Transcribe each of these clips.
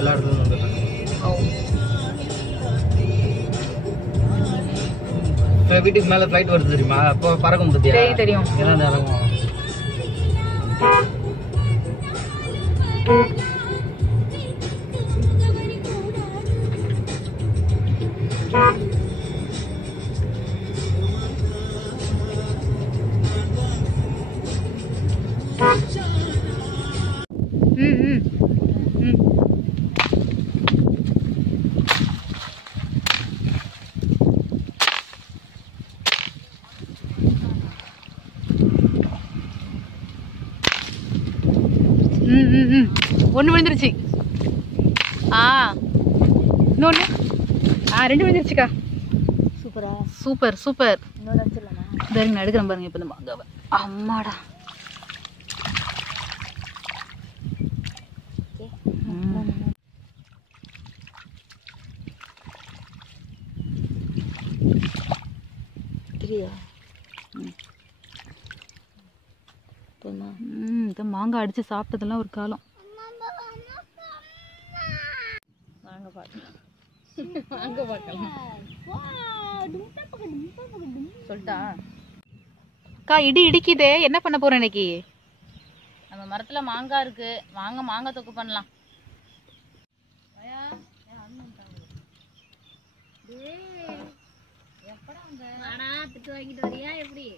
எல்லா இடத்துலயும் வந்துட்டாங்க. வீட்டுக்கு மேல ஃப்ளைட் வருது தெரியுமா? அப்போ பறக்கும் பத்தியா? தெரியும். எல்லாம் இறங்கும். ஒன்று விழுந்துருச்சு. இன்னொன்று ரெண்டு விழுந்துருச்சுக்கா. சூப்பரா சூப்பர் சூப்பர். இன்னொன்று வச்சிடலாமா? பாருங்க எடுக்கிறேன் பாருங்க. இப்போ இந்த மாங்காவை அம்மாடா. மாங்காய் அடிச்சு சாப்பிட்டதெல்லாம் ஒரு காலம். வாங்க பார்க்கலாம். வாங்க பார்க்கலாம். சொல்லிட்டா அக்கா, இடி இடிக்குதே. என்ன பண்ண போறோம் இன்னைக்கு? நம்ம மரத்துல மாங்காய் இருக்கு. வாங்க மாங்காய் தொக்கு பண்ணலாம். எப்படா வந்த? திட்டு வாங்கிட்டு வரியா எப்படி?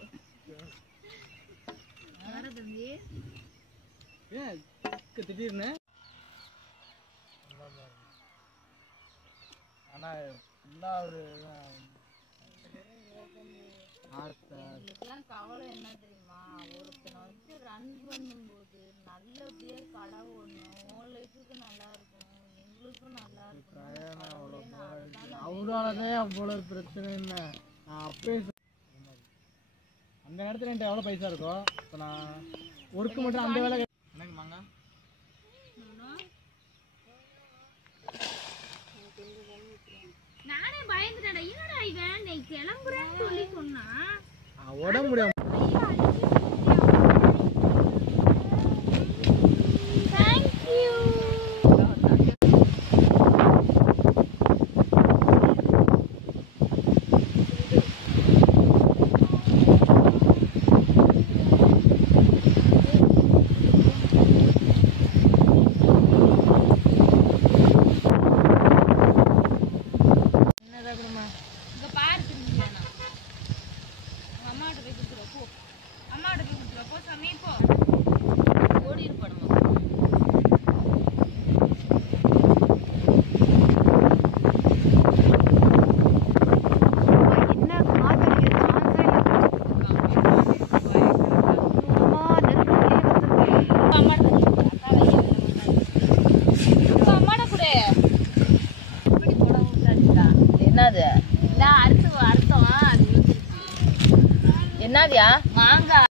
தம்பி திடீர்னு ஆனா எல்லா ஒரு கவலை என்ன தெரியுமா? ஒருத்தனை வச்சு ரன் பண்ணும்போது நல்ல பேர் கடை ஓடணும். உன் லைஃபுக்கு நல்லா இருக்கணும், எங்களுக்கும் நல்லா இருக்கணும். அவராலதான் அவ்வளவு பிரச்சனை. என்ன நான் அப்பயே அந்த நேரத்துல என்கிட்ட எவ்வளவு பைசா இருக்கும். இப்போ நான் ஒர்க்கு மட்டும் அந்த வேலை எனக்கு மாங்க நானே பயந்துட்டேன். என்னடா இவன் நீ கிளம்புறேன்னு சொல்லி சொன்னா உடம்பு முடியாம. என்னது? அர்த்தம் என்னதியா? மாங்காய்